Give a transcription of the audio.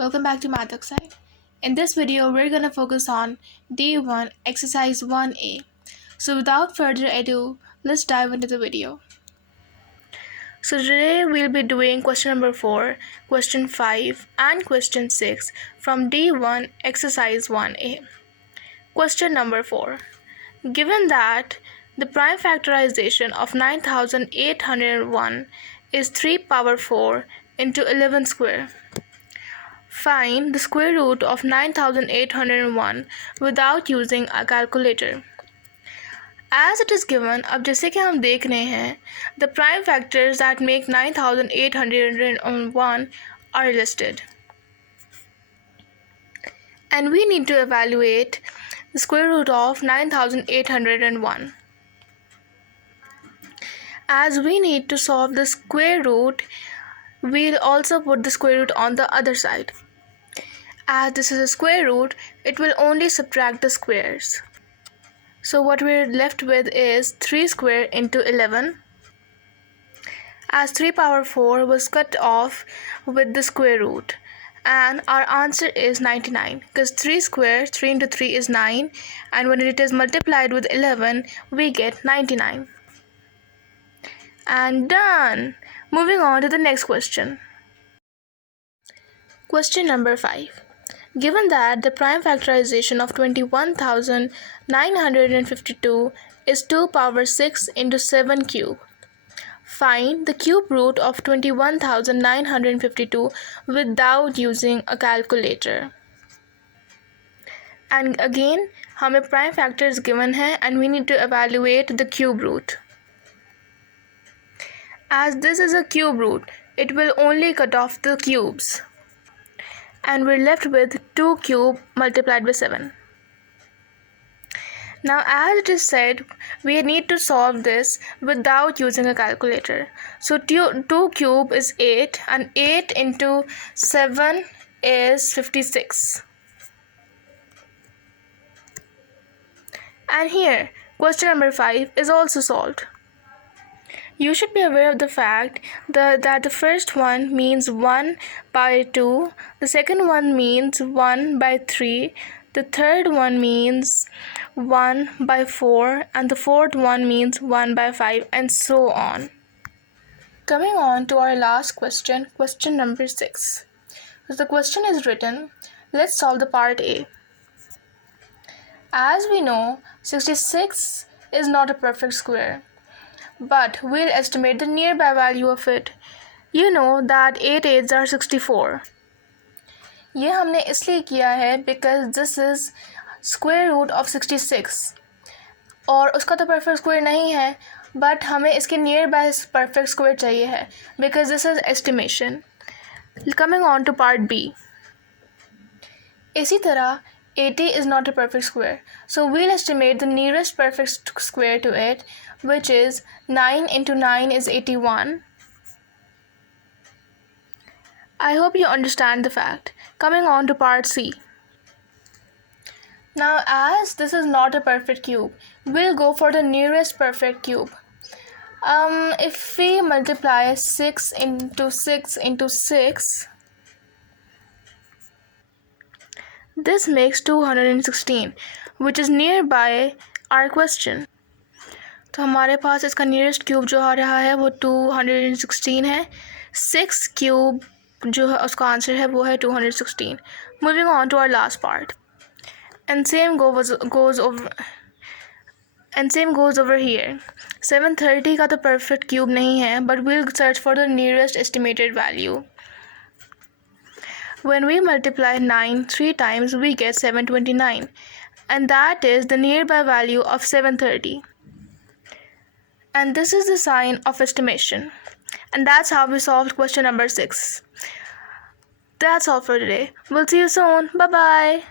Welcome back to Math Oxide. In this video, we're going to focus on Day 1, Exercise 1A. So without further ado, let's dive into the video. So today we'll be doing question number 4, question 5 and question 6 from Day 1, Exercise 1A. Question number 4. Given that the prime factorization of 9801 is 3 power 4 into 11 square. Find the square root of 9801 without using a calculator. As it is given, अब जैसे कि हम देख रहे हैं, the prime factors that make 9801 are listed. And we need to evaluate the square root of 9801. As we need to solve the square root, we'll also put the square root on the other side. As this is a square root, it will only subtract the squares. So what we're left with is 3 square into 11. As 3 power 4 was cut off with the square root. And our answer is 99. Because 3 square, 3 into 3 is 9. And when it is multiplied with 11, we get 99. And done! Moving on to the next question. Question number 5. Given that the prime factorization of 21,952 is 2 power 6 into 7 cube. Find the cube root of 21,952 without using a calculator. And again, हमें prime factors given है and we need to evaluate the cube root. As this is a cube root, it will only cut off the cubes. And we're left with 2 cube multiplied by 7. Now as it is said, we need to solve this without using a calculator. So 2 cube is 8 and 8 into 7 is 56. And here, question number 5 is also solved. You should be aware of the fact that the first one means 1 by 2, the second one means 1 by 3, the third one means 1 by 4, and the fourth one means 1 by 5, and so on. Coming on to our last question, question number 6. So the question is written, let's solve the part A. As we know, 66 is not a perfect square. But we'll estimate the nearby value of it. You know that 8 8s are 64. ये हमने इसलिए किया है because this is square root of 66. और उसका तो perfect square नहीं है, but हमें इसके nearby perfect square चाहिए है because this is estimation. Coming on to part B. इसी तरह 80 is not a perfect square, so we'll estimate the nearest perfect square to it, which is 9 into 9 is 81. I hope you understand the fact. Coming on to part C. Now as this is not a perfect cube, we'll go for the nearest perfect cube. If we multiply 6 into 6 into 6, this makes 216, which is nearby our question. तो हमारे पास इसका nearest cube जो आ रहा है वो 216 है. 6 cube जो है उसका आंसर है वो है 216. Moving on to our last part. And same goes over here. 730 का तो perfect cube नहीं है, but we'll search for the nearest estimated value. When we multiply 9 3 times, we get 729. And that is the nearby value of 730. And this is the sign of estimation. And that's how we solved question number 6. That's all for today. We'll see you soon. Bye-bye.